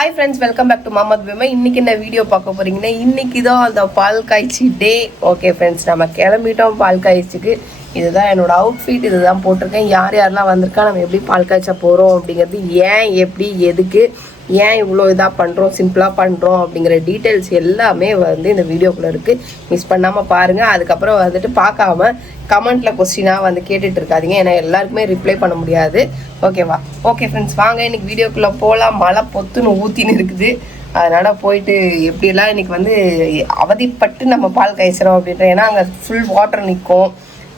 Hi friends, welcome back to மாமத் பேமா. இன்னைக்கு என்ன வீடியோ பார்க்க போறீங்கன்னா, இன்னைக்கு தான் அந்த பால் காய்ச்சி டே. ஓகே ஃப்ரெண்ட்ஸ், நம்ம கிளம்பிட்டோம் பால் காய்ச்சிக்கு. இதுதான் என்னோட அவுட்ஃபிட், இதுதான் போட்டிருக்கேன். யார் யாரெல்லாம் வந்திருக்கா, நம்ம எப்படி பால் காய்ச்ச போகிறோம் அப்படிங்கிறது, ஏன் எப்படி எதுக்கு ஏன் இவ்வளோ இதாக பண்ணுறோம், சிம்பிளாக பண்ணுறோம் அப்படிங்கிற டீட்டெயில்ஸ் எல்லாமே வந்து இந்த வீடியோக்குள்ளே இருக்குது. மிஸ் பண்ணாமல் பாருங்கள். அதுக்கப்புறம் வந்துட்டு பார்க்காம கமெண்ட்டில் கொஸ்டினாக வந்து கேட்டுட்டு இருக்காதிங்க, ஏன்னா எல்லாருக்குமே ரிப்ளை பண்ண முடியாது. ஓகேவா? ஓகே ஃப்ரெண்ட்ஸ், வாங்க இன்னைக்கு வீடியோக்குள்ளே போகலாம். மழை பொத்துன்னு ஊற்றின்னு இருக்குது. அதனால் போயிட்டு எப்படியெல்லாம் இன்றைக்கி வந்து அவதிப்பட்டு நம்ம பால் காய்ச்சிறோம் அப்படின்ற, ஏன்னா அங்கே ஃபுல் வாட்டர் நிற்கும்.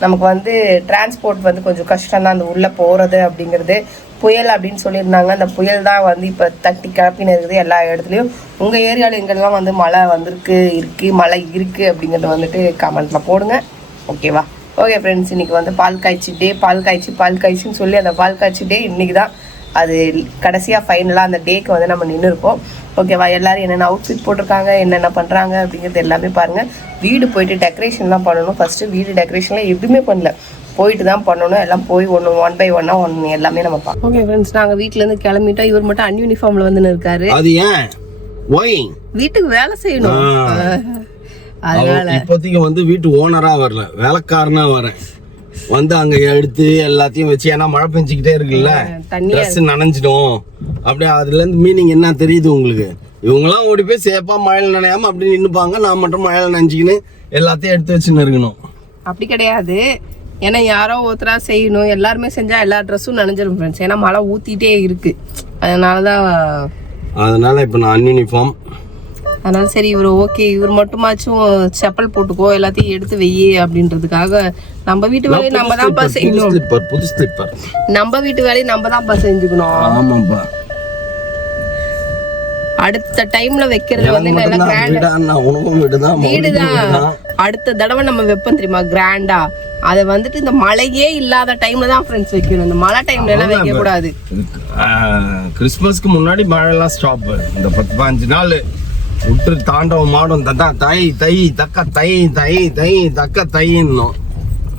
நமக்கு வந்து டிரான்ஸ்போர்ட் வந்து கொஞ்சம் கஷ்டம் தான், அந்த உள்ளே போகிறது அப்படிங்கிறது. புயல் அப்படின்னு சொல்லியிருந்தாங்க. அந்த புயல் தான் வந்து இப்போ தட்டி கிளப்பின்னு இருக்குது எல்லா இடத்துலையும். உங்கள் ஏரியாவில் எங்கெல்லாம் வந்து மழை இருக்குது மழை இருக்குது அப்படிங்கிறத வந்துட்டு கமெண்ட்டில் போடுங்க. ஓகேவா? ஓகே ஃப்ரெண்ட்ஸ், இன்றைக்கி வந்து பால் காய்ச்சி டே. பால் காய்ச்சின்னு சொல்லி அந்த பால் காய்ச்சி டே இன்றைக்கி தான் அது கடைசியாக ஃபைனலாக அந்த டேக்கு வந்து நம்ம நின்று இருக்கோம். ஓகேவா? எல்லோரும் என்னென்ன அவுட்ஃபிட் போட்டிருக்காங்க, என்னென்ன பண்ணுறாங்க அப்படிங்கிறது எல்லாமே பாருங்கள். வீடு போயிட்டு டெக்கரேஷன்லாம் பண்ணணும். ஃபஸ்ட்டு வீடு டெக்கரேஷன்லாம் எதுவுமே பண்ணல, போயிட்டு தான் பண்ணணும். எல்லாம் போய் ஒன் பை ஒன்று எல்லாமே நம்ம பார்ப்போம். ஓகே ஃப்ரெண்ட்ஸ், நாங்கள் வீட்டிலேருந்து கிளம்பிட்டோம். இவர் மட்டும் அன்யூனிஃபார்மில் வந்து இருக்காரு. அது ஏன் வீட்டுக்கு வேலை செய்யணும், அதனால இப்போதைக்கு வந்து வீட்டு ஓனரா வரல, வேலைக்காரனா வரேன். வந்து அங்க எடுத்து எல்லாத்தையும் வச்சு, ஏன்னா மழை பெஞ்சிக்கிட்டே இருக்குல்ல, ட்ரெஸ் நனைஞ்சிடும். அப்படியே அதுல இருந்து மீனிங் என்ன தெரியுது உங்களுக்கு? இவங்கெல்லாம் ஓடி போய் சேஃபா மழையில நனையாம அப்படி நின்னுப்பாங்க, நான் மட்டும் மழையில நனைஞ்சிக்கின்னு எல்லாத்தையும் எடுத்து வச்சுன்னு இருக்கணும். அப்படி கிடையாது, ஏன்னா யாரோ ஒருத்தரா செய்யணும். எல்லாருமே செஞ்சா எல்லா ட்ரெஸ்ஸும் நனைஞ்சிரும் ஃப்ரெண்ட்ஸ், ஏன்னா மழை ஊத்திட்டே இருக்கு. அதனால இப்போ நான் அன்யூனிஃபார்ம். அதனால சரி, இவர் ஓகே, இவர் மட்டுமாச்சும் செப்பல் போட்டுக்கோ, எல்லாத்தையும் எடுத்து வெய்யி அப்படின்றதுக்காக நம்ம வீட்டு வேலையை நம்ம தான் செய்யணும். நம்ம வீட்டு வேலையை நம்ம தான் செஞ்சுக்கணும். ஆமாப்பா, அடுத்த டைம்ல வைக்கிறது வந்து வீடுதான் அடுத்த தடவை நம்ம வைப்போம் தெரியுமா, கிராண்டா. அதை வந்துட்டு இந்த மழையே இல்லாத டைம்ல தான் ஃப்ரெண்ட்ஸ் வைக்கணும். இந்த மழை டைம்ல எல்லாம் வைக்க கூடாது. கிறிஸ்மஸ்க்கு முன்னாடி மழை எல்லாம் ஸ்டாப். இந்த 10-15 நாள் விட்டு தாண்டவம் மாடும். தை தை தக்க தை தை தை தக்க தைன்னும்.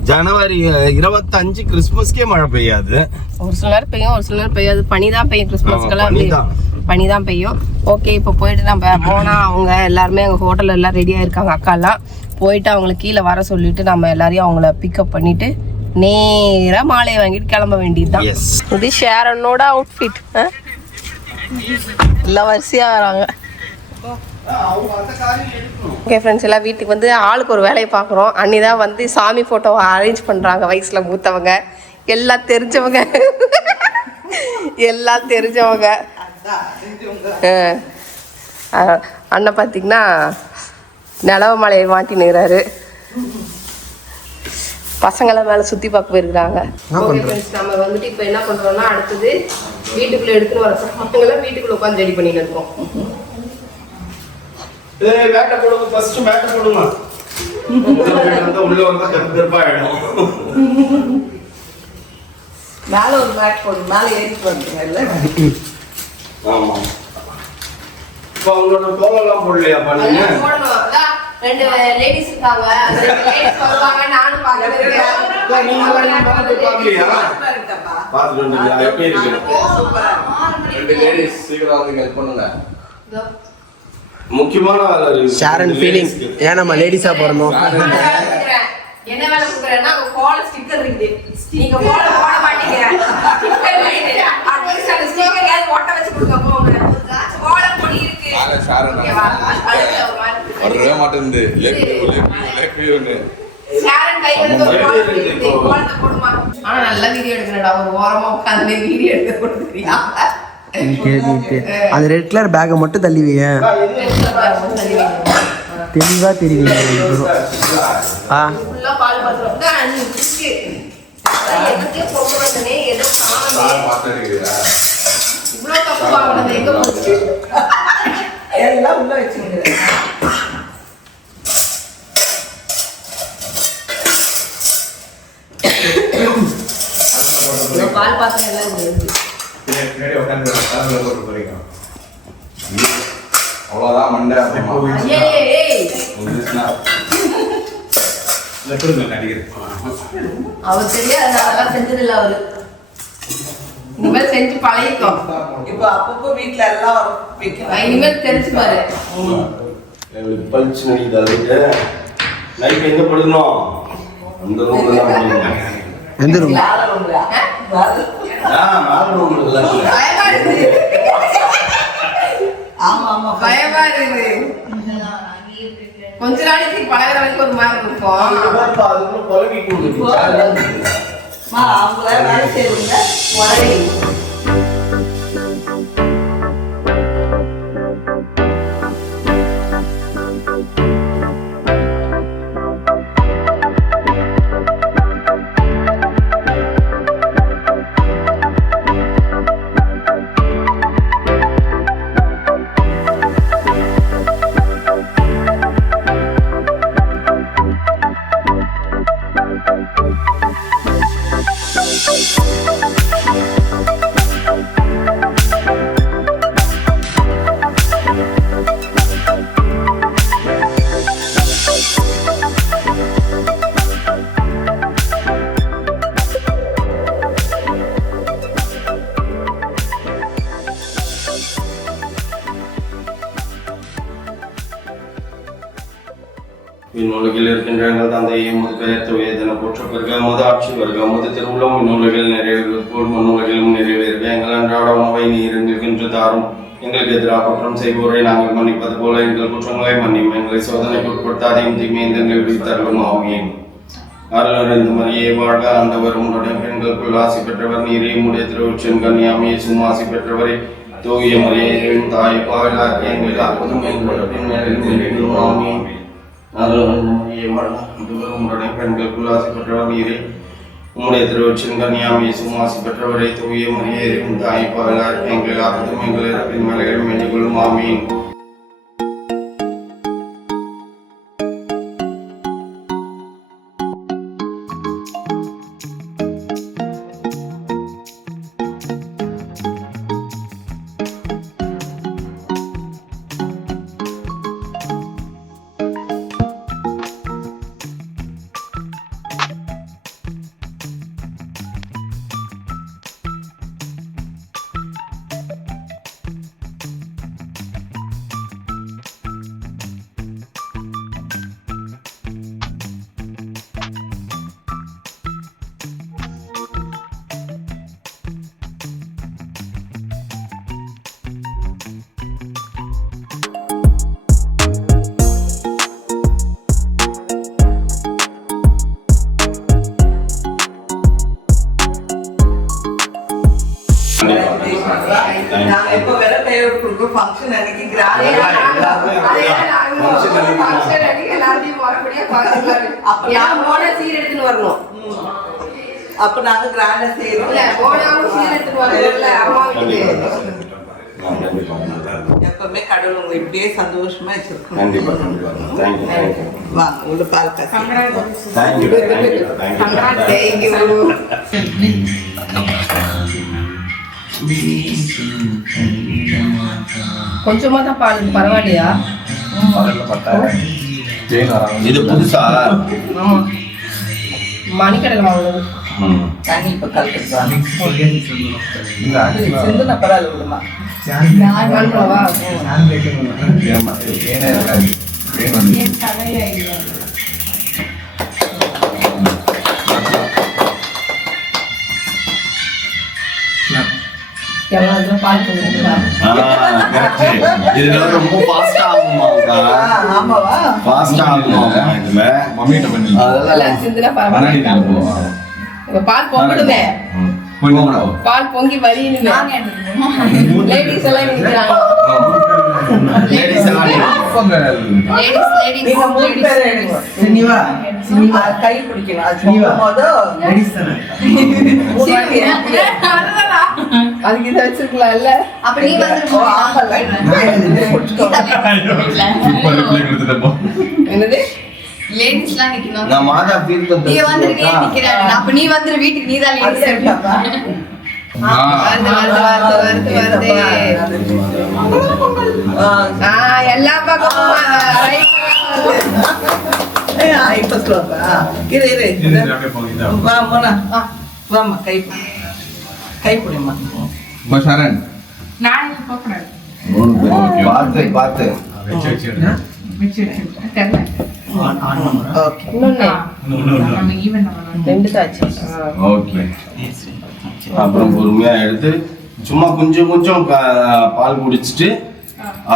ஜனவரி 25 கிறிஸ்மஸ்க்கே மழை பெய்யாது. ஒரு சில நேரம் பெய்யும், ஒரு சில நேரம் பெய்யாது. பனி தான் பெய்யும். கிறிஸ்மஸ்க்கெல்லாம் பனி தான் பெய்யும். ஓகே, இப்போ போயிட்டு நம்ம போனா அவங்க எல்லாருமே எங்கள் ஹோட்டலில் எல்லாம் ரெடியாக இருக்காங்க. அக்காலாம் போயிட்டு அவங்கள கீழே வர சொல்லிட்டு நம்ம எல்லாரையும் அவங்கள பிக்கப் பண்ணிட்டு நேராக மாலையை வாங்கிட்டு கிளம்ப வேண்டியதுதான். இது ஷேரனோட அவுட்ஃபிட். எல்லாம் வரிசையாக வராங்க. ஓகே ஃப்ரெண்ட்ஸ், எல்லாம் வீட்டுக்கு வந்து ஆளுக்கு ஒரு வேலையை பார்க்குறோம். அன்னி தான் வந்து சாமி ஃபோட்டோவை அரேஞ்ச் பண்ணுறாங்க. வயசில் மூத்தவங்க, எல்லாம் தெரிஞ்சவங்க, எல்லாம் தெரிஞ்சவங்க. அண்ணன் பார்த்தீங்கன்னா நிலவு மலையை மாட்டி நிற்கிறாரு. பசங்களாம் மேலே சுற்றி பார்க்க போயிருக்கிறாங்க. ஓகே ஃப்ரெண்ட்ஸ், நம்ம வந்துட்டு இப்போ என்ன பண்ணுறோம்னா, அடுத்தது வீட்டுக்குள்ளே எடுத்துன்னு வர பசங்களாம் வீட்டுக்குள்ளே உட்காந்து ரெடி பண்ணிட்டு இருக்கோம். பேட்டை போடுங்க, ஃபர்ஸ்ட் பேட்டை போடுங்க. உள்ள வந்தா கருப்பா ஆயிடும். மேல ஒரு பேட் போடு, மேல ஏறிட்டு வந்துருங்க. இல்ல ஆமா, இப்போ அவங்களோட தோலெல்லாம் போடலையா? பண்ணுங்க, போடணும். ரெண்டு லேடிஸ் இருக்காங்க, அந்த ரெண்டு லேடிஸ் வருவாங்க. நானும் பார்க்கறேன். நீங்க பாக்கலையா? பாத்துட்டு வந்துங்க. எப்படி இருக்கு? ரெண்டு லேடிஸ் சீக்கிரம் வந்து ஹெல்ப் பண்ணுங்க. முக்கியமான ஷேரன் ஃபீலிங், ஏன் நம்ம லேடிஸா போறோம். என்ன வேலை குடுக்குறேன்னா, அங்க கோல ஸ்டிக்கர் இருக்குது. நீங்க கோல போட மாட்டீங்க. ஸ்டிக்கர் இருக்குது. அட்லீஸ்ட் அந்த ஸ்டிக்கர் யாரு ஒட்ட வச்சு கொடுங்க போங்க. கோல பொடி இருக்கு. ஆக ஷேரன் வரவே மாட்டேங்குது. லேப்பியோன்னு ஷேரன் கை எடுத்து கோலத்தை போடுமா. ஆனா நல்ல வீடியோ எடுக்கறடா. ஒரு ஓரமா உட்கார்ந்து வீடியோ எடுக்க கொடுக்குறியா? அந்த ரெட் கலர் பேக்கை மட்டும் தள்ளி வைங்க, தெளிவா தெரியுங்க. பால் பாத்திரம் எல்லாம் இருக்கு. அவ்வளோதான் மண்டை. அவர் தெரியாது, அதெல்லாம் செஞ்சதில்லை அவரு. இனிமேல் செஞ்சு பழகிக்கோ. இப்போ அப்பப்போ வீட்ல எல்லாம் வைக்கலாம். இனிமேல் தெரிஞ்சு பாரு. பல்ச்சு நடிக்குது. நைட் எங்க படுக்கணும்? அந்த ரூம்ல தான் படுக்கணும். எந்த ரூம்? மேல ரூம்ல. மேல ரூம்ல எல்லாம் இல்ல. பயமா இருக்கு. ஆமா ஆமா பயமா இருக்கு. கொஞ்ச நாளைக்கு பழகிற வரைக்கும் ஒரு மாதிரி இருக்கும். அதுக்குள்ள பழகிட்டு அவங்கள வேலை செய்வீங்க. விண்ணுலகில் இருக்கின்ற எங்கள் தந்தையை முது பெயர் துவேதன போற்ற பெருக முது ஆட்சி வருக முது திருவுளம் விண்ணுலகில் நிறைவேறுவது போல் மண்ணுலகிலும் நிறைவேறுக எங்கள் அன்றாட உணவை நீர் எங்களுக்கு தாரும் எங்களுக்கு எதிராக குற்றம் செய்வோரை நாங்கள் மன்னிப்பது போல எங்கள் குற்றங்களை மன்னியும் எங்களை சோதனைக்கு உட்படுத்தாதையும் தீமையை எங்கள் விடுத்தருளும் ஆமீன். அருளறிந்த மரியே வாழ்க ஆண்டவர் உன்னுடைய பெண்களுக்குள் ஆசி பெற்றவர் நீரே உடைய திருவுச்சன் கன்னியாமியை சும்மா ஆசி பெற்றவரே தூய மரியே தாய் பாவலாக எங்கள் அற்புதம் எங்களுடைய ஆமீன். உம்முடைய பெண்களுக்குள் ஆசி பெற்றவர் நீரே உம்முடைய திருவச்சின் கன்னியாமியை சும்மாசி பெற்றவரை தூய மரியே தாய் பாவலாக எங்கள் அற்புதம் எங்கள் இறப்பின் மலைகள் மெஞ்சிக்கொள்ளும் ஆமீன். நான் எப்போ வேற பெயர் கொடுக்குற ஃபங்க்ஷன் அன்னைக்கு வரணும். அப்ப நாங்க கிராண்டா செய்யறோம். எப்பவுமே கடவுள் உங்களை இப்படியே சந்தோஷமா வச்சிருக்கோம். கண்டிப்பா கண்டிப்பா. Thank you thank you. வாங்க உள்ள பால் காசு. Thank you thank you. கொஞ்சமா தான் பால் பரவாயில்லையா? இது புதுசா? ஆமா மணிக்கடையில் வாங்குறது. தண்ணி இப்ப கலந்துருக்காங்க. சிந்துனா பரவாயில்ல விடுமா. இதுல ரொம்ப ஃபாஸ்டா ஆகுமா? ஆமாவா? ஃபாஸ்டா ஆகுமா இதுல? மம்மிட்ட பண்ணி அதெல்லாம் சிந்துனா பரவாயில்ல. இப்ப பால் பொங்கிடுமே. பால் பொங்கி வலியுமே. லேடிஸ் எல்லாம் நிக்கிறாங்க. லேடிஸ் எல்லாம் நீங்க மூணு பேர் எடுங்க. சினிவா சினிவா கை பிடிக்கணும். அது போகும்போது லேடிஸ் தானே. அதுக்கு இதை வச்சிருக்கலாம் இல்ல? அப்ப நீ வந்து என்னது லேடிஸ்லாம் நிக்கணும். நான் மாதா ஃபீல் நீ வந்துருக்கே நிக்கிறாங்க. அப்ப நீ வந்து வீட்டுக்கு நீ தான் லேடிஸ் இருப்பா. எல்லா பக்கமும் இப்ப சொல்லுப்பா. இரு இரு. வா மோனா. வாமா கை கை பிடிமா. சரண் நான் போகக்கூடாது. பார்த்து ஓகே. இன்னொன்னு நம்ம ஈவன் நம்ம 2 தான் ஆச்சு. ஓகே. அப்புறம் பொறுமையா எடுத்து சும்மா கொஞ்சம் கொஞ்சம் பால் குடிச்சிட்டு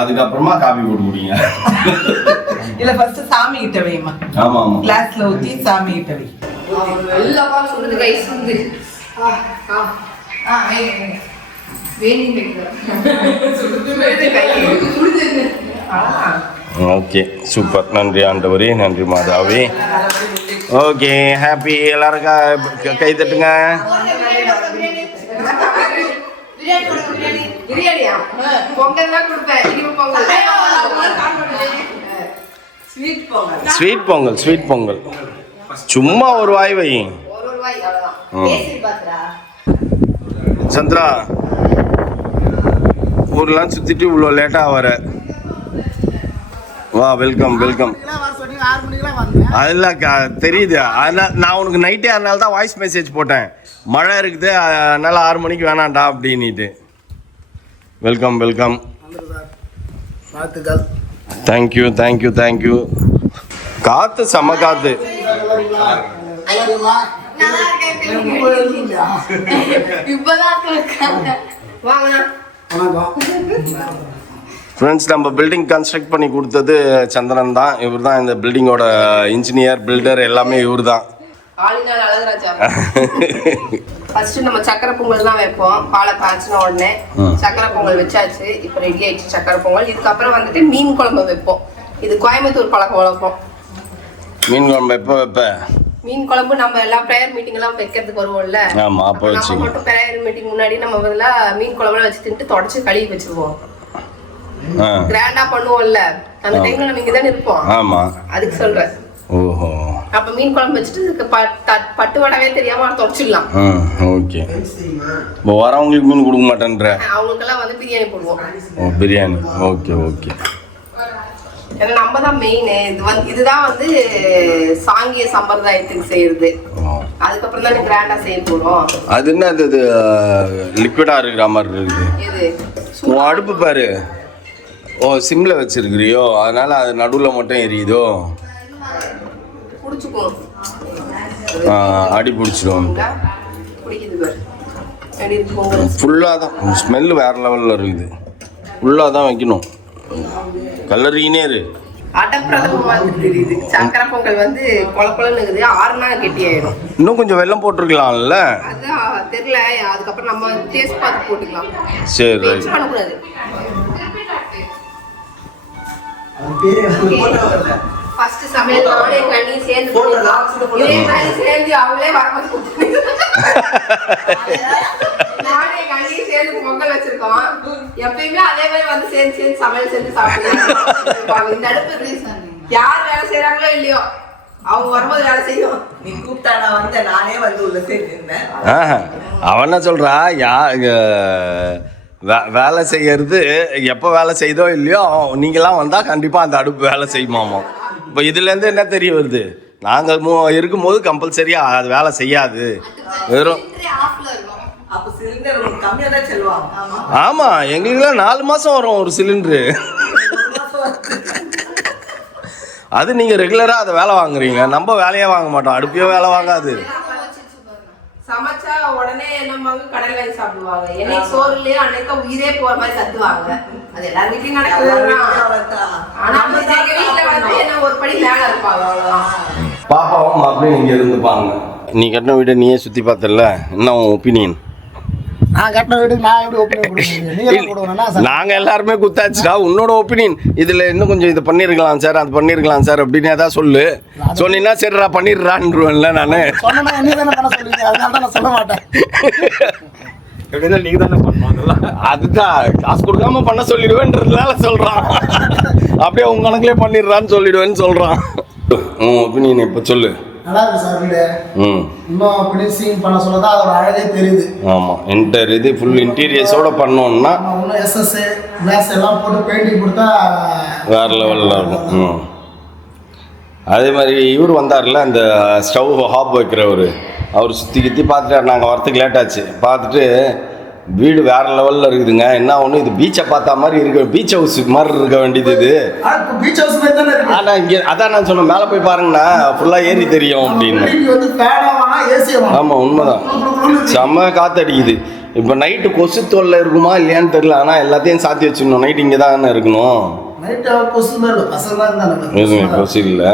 அதுக்கப்புறமா காபி போட்டு குடிங்க. இல்ல ஃபர்ஸ்ட் சாமி கிட்ட வைமா. ஆமா ஆமா. கிளாஸ்ல ஊத்தி சாமி கிட்ட வை. எல்லா பால் சொல்லுது கை சுந்து. வேணி ஓகே சூப்பர். நன்றி ஆண்டவரே, நன்றி மாதாவே. Okay happy. எல்லாரும் கை தட்டுங்க. பிரியாணியா பொங்கல் தான் கொடுப்பேன். இனிமே பொங்கல் ஸ்வீட் பொங்கல், ஸ்வீட் பொங்கல். சும்மா ஒரு வாய் வை. ஒரு வாய் அவ்வளவுதான். பேசி பாத்துடா. சந்திரா ஊர்லாம் சுத்திட்டு இவ்வளோ லேட்டாக வர. வா வெல்கம் வெல்கம். அதெல்லாம் தெரியுது. அதனால் நான் உனக்கு நைட்டே அதனால தான் வாய்ஸ் மெசேஜ் போட்டேன். மழை இருக்குது அதனால் 6 மணிக்கு வேணாண்டா அப்படின்ட்டு. Welcome welcome. Thank you thank you thank you. காற்று செம்ம காற்று. நல்லா இருக்கேன். இப்பதான் இருக்காங்க. வாங்கண்ணா. ஃப்ரெண்ட்ஸ், நம்ம பில்டிங் கன்ஸ்ட்ரக்ட் பண்ணி கொடுத்தது சந்திரன் தான். இவர் தான் இந்த பில்டிங்கோட இன்ஜினியர், பில்டர் எல்லாமே இவர் தான். ஆளினால் அழகராஜா. ஃபர்ஸ்ட் நம்ம சக்கரை பொங்கல் தான் வைப்போம். பாலை காய்ச்சின உடனே சக்கரை பொங்கல் வச்சாச்சு. இப்போ ரெடி ஆயிடுச்சு சக்கரை பொங்கல். இதுக்கப்புறம் வந்துட்டு மீன் குழம்பு வைப்போம். இது கோயம்புத்தூர் பழக்க வழக்கம். மீன் குழம்பு எப்போ வைப்ப? மீன் குழம்பு நம்ம எல்லாம் ப்ரேயர் மீட்டிங் எல்லாம் வைக்கிறதுக்கு வருவோம்ல. ஆமா, அப்போ நம்ம வச்சுங்க. மட்டும் ப்ரேயர் மீட்டிங் முன்னாடி நம்ம முதல்ல மீன் குழம்புல வச்சு தின்ட்டு தொடச்சு கழுவி வச்சிருவோம். கிராண்டா பண்ணுவோம்ல, அந்த டைம்ல நம்ம இங்க தானே இருப்போம். ஆமா, அதுக்கு சொல்றேன். ஓஹோ. அப்ப மீன் குழம்பு வச்சுட்டு பட்டு வடவே தெரியாம தொடச்சிடலாம். ஓகே. இப்போ வரவங்களுக்கு மீன் கொடுக்க மாட்டேன்ற. அவங்களுக்கெல்லாம் வந்து பிரியாணி போடுவோம். ஓ, பிரியாணி. Okay okay. ஏன்னா நம்ம தான் மெயின். இதுதான் வந்து சாங்கிய சம்பிரதாயத்துக்கு செய்யறது. அதுக்கப்புறம் தான் கிராண்டா செய்ய போறோம். அது என்ன அது லிக்விடா இருக்கிற மாதிரி இருக்குது. இது உன் அடுப்பு பாரு. ஓ, சிம்ல வச்சிருக்கிறியோ, அதனால அது நடுவில் மட்டும் எரியுதோ. புடிச்சுக்கும். அடி பிடிச்சிடும். பிடிக்குது பாரு. எப்படி இருக்கும்? ஃபுல்லாக தான் ஸ்மெல்லு வேறு லெவலில் இருக்குது. ஃபுல்லாக தான் வைக்கணும். கலரினே இரு. அடப்பிரதமமா தெரியுது. சக்கரை பொங்கல் வந்து கொலன்னு இருக்குது. 6 நாள் கெட்டி ஆயிடும். இன்னும் கொஞ்சம் வெல்லம் போட்டிருக்கலாம்ல. அதான் தெரியல. அதுக்கப்புறம் நம்ம டேஸ்ட் பார்த்து போட்டுக்கலாம். சரி, டேஸ்ட் பண்ணக்கூடாது. ஃபர்ஸ்ட் சமையல் நானே கண்ணி சேர்ந்து சேர்ந்து அவங்களே வரமாட்டேன். நானே கண்ணி சேர்ந்து பொங்கல் வச்சிருக்கோம். எப்பயுமே அதே மாதிரி வந்து சேர்ந்து சமையல் செஞ்சு சாப்பிடுவாங்க. இந்த அடுப்பு யார் வேலை செய்யறாங்களோ இல்லையோ அவங்க வரும்போது வேலை செய்யும். நீ கூப்பிட்டா நான் வந்து நானே வந்து உள்ள சேர்ந்துருந்தேன். அவன் என்ன சொல்றா, வேலை செய்யறது எப்போ வேலை செய்தோ இல்லையோ நீங்களாம் வந்தால் கண்டிப்பாக அந்த அடுப்பு வேலை செய்யுமாமோ. இப்போ இதுலேருந்து என்ன தெரிய வருது, நாங்கள் இருக்கும்போது கம்பல்சரியாக அது வேலை செய்யாது. வெறும் அப்ப சிலிண்டர் கம்மியா தான் செல்வாங்க. ஆமாம், எங்களுக்குலாம் 4 மாதம் வரும் ஒரு சிலிண்டரு. அது நீங்கள் ரெகுலராக அதை வேலை வாங்குறீங்க. நம்ம வேலையே வாங்க மாட்டோம், அடுப்பையும் வேலை வாங்காது. சமைச்சா உடனே என்னம்பாங்க, கடையில் வாங்கி சாப்பிடுவாங்க. என்னைக்கு சோறு இல்லையோ அன்னைக்கு உயிரே போற மாதிரி கத்துவாங்க. அது எல்லார் வீட்லயும் நடக்குது. ஆனா எங்க வீட்டுல வந்து என்ன ஒரு படி மேல இருப்பாங்க, அவ்வளவுதான். பாப்பாவும் மாப்பிளையும் இங்கே இருந்துப்பாங்க. நீ கட்டின வீட்டை நீயே சுற்றி பார்த்தல, என்ன உன் ஒப்பீனியன்? நான் கட்டின வீட்டுக்கு நான் எப்படி ஒப்பீனியன் கொடுக்க முடியும்? நாங்கள் எல்லாருமே குத்தாச்சுடா. உன்னோட ஒப்பீனியன் இதில் இன்னும் கொஞ்சம் இது பண்ணியிருக்கலாம் சார், அது பண்ணியிருக்கலாம் சார் அப்படின்னு ஏதாவது சொல்லு. சொன்னீங்கன்னா சரிடா பண்ணிடுறான்ருவேன்ல நான். சொன்னா என்ன தானே பண்ண சொல்லுவீங்க, அதனால தான் நான் சொல்ல மாட்டேன். எப்படின்னா நீங்க தானே பண்ணணும். அதுதான் காசு கொடுக்காம பண்ண சொல்லிடுவேன்றதுனால சொல்கிறான். அப்படியே உங்க கணக்குலேயே பண்ணிடுறான்னு சொல்லிடுவேன்னு சொல்கிறான். உன் ஒப்பீனியன் இப்போ சொல்லு. நல்லா இருக்கு சார் வீடு. இன்னும் ஃபினிஷிங் பண்ண சொல்லதான் அதோட அழகே தெரியுது. ஆமாம், இது ஃபுல் இன்டீரியர்ஸோட பண்ணோம்னா இன்னும் எஸ்எஸ் கிளாஸ் எல்லாம் போட்டு பெயிண்டிங் கொடுத்தா வேறு லெவலில் இருக்கும். அதே மாதிரி இவர் வந்தார்ல, இந்த ஸ்டவ் ஹாப் வைக்கிறவர், அவர் சுற்றி கித்தி பார்த்துட்டாரு. நாங்கள் வரத்துக்கு லேட் ஆச்சு. பார்த்துட்டு வீடு வேற லெவலில் இருக்குதுங்க. என்ன ஒன்று இது பீச்சை பார்த்தா மாதிரி இருக்கு, பீச் ஹவுஸ் மாதிரி இருக்க வேண்டியது இது. பீச் ஹவுஸ் மாதிரி தானே இருக்கு. ஆனால் இங்கே அதான் நான் சொன்னேன், மேலே போய் பாருங்கண்ணா ஃபுல்லாக ஏறி தெரியும் அப்படின்னு. இங்க வந்து ஃபேனா வேணா ஏசி வேணா. ஆமாம் உண்மைதான், செம்ம காற்று அடிக்குது. இப்போ நைட்டு கொசு தொல்லை இருக்குமா இல்லையான்னு தெரியல. ஆனால் எல்லாத்தையும் சாத்தி வச்சுக்கணும். நைட்டு இங்கே தான் இருக்கணும். நைட்டு கொசு தான் இல்லை, பசங்க தான் இருந்தாங்க. கொசு இல்லை.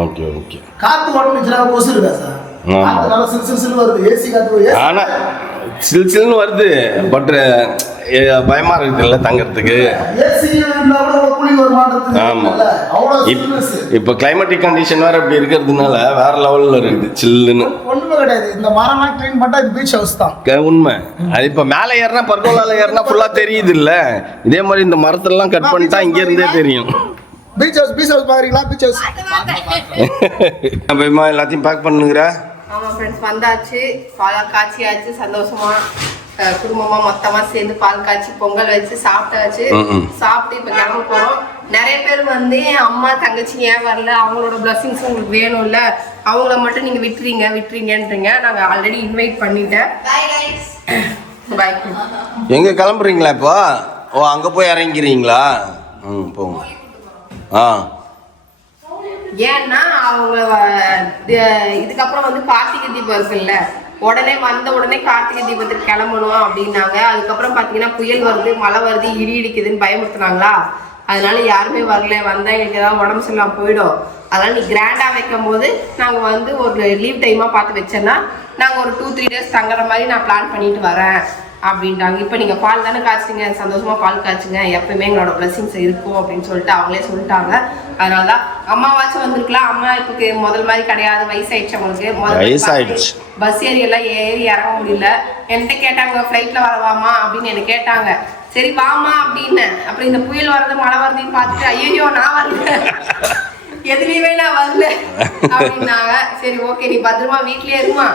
Okay okay. காற்று ஓட்டுச்சுன்னா கொசு இருக்கா சார்? காற்று நல்லா சிறு சிறு வருது, ஏசி காற்று. ஆனால் சில்சில்னு வருது, பட் பயமா இருக்குதுல்ல தங்கறதுக்கு. ஆமாம், இப்போ கிளைமேட்டிக் கண்டிஷன் வேற இப்படி இருக்கிறதுனால வேற லெவலில் இருக்குது, சில்லுன்னு. ஒன்றுமே கிடையாது, இந்த மரம்லாம் க்ளீன் பண்ணா இது பீச் ஹவுஸ் தான். உண்மை. அது இப்போ மேலே ஏறினா பர்கோலால ஏறினா ஃபுல்லாக தெரியுது இல்லை. இதே மாதிரி இந்த மரத்தெல்லாம் கட் பண்ணிட்டா இங்கே இருந்தே தெரியும். பீச் ஹவுஸ் பார்க்குறீங்களா? பீச் ஹவுஸ் அப்போ எல்லாத்தையும் பேக் பண்ணுங்கிற. ஆமாம் ஃப்ரெண்ட்ஸ், வந்தாச்சு. பால் காய்ச்சியாச்சு, சந்தோஷமா குடும்பமா மொத்தமா சேர்ந்து பால் காய்ச்சி பொங்கல் வச்சு சாப்பிட்டாச்சு. சாப்பிட்டு இப்ப கிளம்ப போறோம். நிறைய பேர் வந்து அம்மா தங்கச்சி ஏன் வரல, அவங்களோட பிளஸிங்ஸ் உங்களுக்கு வேணும்ல, அவங்கள மட்டும் நீங்க விட்டுறீங்கன்றீங்க. நாங்க ஆல்ரெடி இன்வைட் பண்ணிட்டேன். பாய். எங்க கிளம்புறீங்களா இப்போ? ஓ, அங்க போய் இறங்கிறீங்களா? போங்க. ஏன்னா அவங்க இதுக்கப்புறம் வந்து கார்த்திகை தீபம் இருக்குல்ல, உடனே கார்த்திகை தீபத்துக்கு கிளம்பணும் அப்படின்னாங்க. அதுக்கப்புறம் பார்த்தீங்கன்னா புயல் வருது, மழை வருது, இடி இடிக்குதுன்னு பயமுறுத்துனாங்களா. அதனால யாருமே வரல. வந்தால் எங்களுக்கு ஏதாவது உடம்பு சரியில்லாம போயிடும். அதனால நீ கிராண்டாக வைக்கும் போது நாங்கள் வந்து ஒரு லீவ் டைமாக பார்த்து வச்சோன்னா நாங்கள் ஒரு 2-3 டேஸ் தங்குற மாதிரி நான் பிளான் பண்ணிட்டு வரேன் அப்படின்ட்டாங்க. இப்போ நீங்கள் பால் தானே காய்ச்சிங்க, சந்தோஷமாக பால் காய்ச்சுங்க, எப்பவுமே எங்களோட பிளஸிங்ஸ் இருக்கும் அப்படின்னு சொல்லிட்டு அவங்களே சொல்லிட்டாங்க. அதனால தான் அம்மாவாச்சும் வந்திருக்கலாம். அம்மா இப்போ முதல் மாதிரி கிடையாது, வயசாயிடுச்சு அவங்களுக்கு. பஸ் ஏறி இறங்க முடியல. என்கிட்ட கேட்டாங்க ஃப்ளைட்ல வரவாமா அப்படின்னு என்ன கேட்டாங்க. சரி வாமா அப்படின்னேன். அப்புறம் இந்த புயல் வர்றது மழை வருதுன்னு பார்த்துட்டு ஐயோ நான் வரல, எதுலையுமே நான் வரல அப்படின்னாங்க. சரி ஓகே, நீ பத்திரமா வீட்லயே இருமா,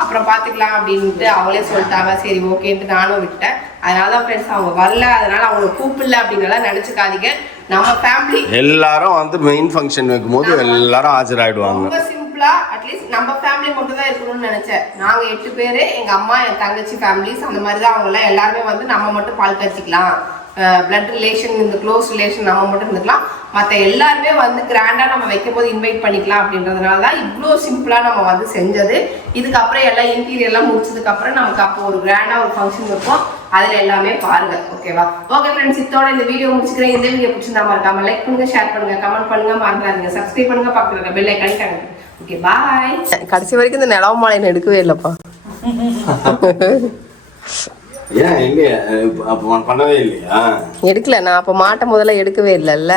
அப்புறம் பார்த்துக்கலாம் அப்படின்ட்டு அவங்களே சொல்லிட்டாங்க. சரி ஓகேன்ட்டு நானும் விட்டேன். அதனால தான் ஃப்ரெண்ட்ஸ் அவங்க வரல, அதனால அவங்களை கூப்பிடல அப்படின்னலாம் நினச்சிக்காதீங்க. நம்ம ஃபேமிலி எல்லாரும் வந்து மெயின் ஃபங்க்ஷன் வைக்கும்போது எல்லாரும் ஆஜராயிடுவாங்க. ரொம்ப சிம்பிளா அட்லீஸ்ட் நம்ம ஃபேமிலி மட்டும் தான் இருக்கணும்னு நினைச்சேன். நாங்க 8 பேர், எங்க அம்மா, என் தங்கச்சி ஃபேமிலிஸ், அந்த மாதிரி தான். அவங்க எல்லாம் எல்லாருமே வந்து நம்ம மட்டும் பால் காய்ச்சிக்கலாம், பிளட் ரிலேஷன், இந்த க்ளோஸ் ரிலேஷன் நம்ம மட்டும் இருந்துக்கலாம், மற்ற எல்லாருமே வந்து கிராண்டா நம்ம வைக்கும் போது இன்வைட் பண்ணிக்கலாம் அப்படின்றதுனால தான் இவ்வளோ சிம்பிளா நம்ம வந்து செஞ்சது. இதுக்கப்புறம் எல்லாம் இன்டீரியர்லாம் முடிச்சதுக்கு அப்புறம் நமக்கு அப்போ ஒரு கிராண்டா ஒரு ஃபங்க்ஷன் இருக்கும், அதுல எல்லாமே பாருங்க. ஓகேவா? ஓகே ஃப்ரெண்ட்ஸ், இதோட இந்த வீடியோ முடிச்சுக்கிறேன். இந்த வீடியோ பிடிச்சிருந்தா மறக்காம லைக் பண்ணுங்க, ஷேர் பண்ணுங்க, கமெண்ட் பண்ணுங்க, மறந்துடாதீங்க சப்ஸ்கிரைப் பண்ணுங்க, பக்கத்துல பெல் ஐகான் அழுத்துங்க. Okay bye. கடைசி வரைக்கும் இந்த நிலவு மாலையை எடுக்கவே இல்லப்பா. ஏன் எங்க அப்ப பண்ணவே இல்லையா? எடுக்கல, நான் அப்ப மாட்ட முதல்ல எடுக்கவே இல்லைல்ல.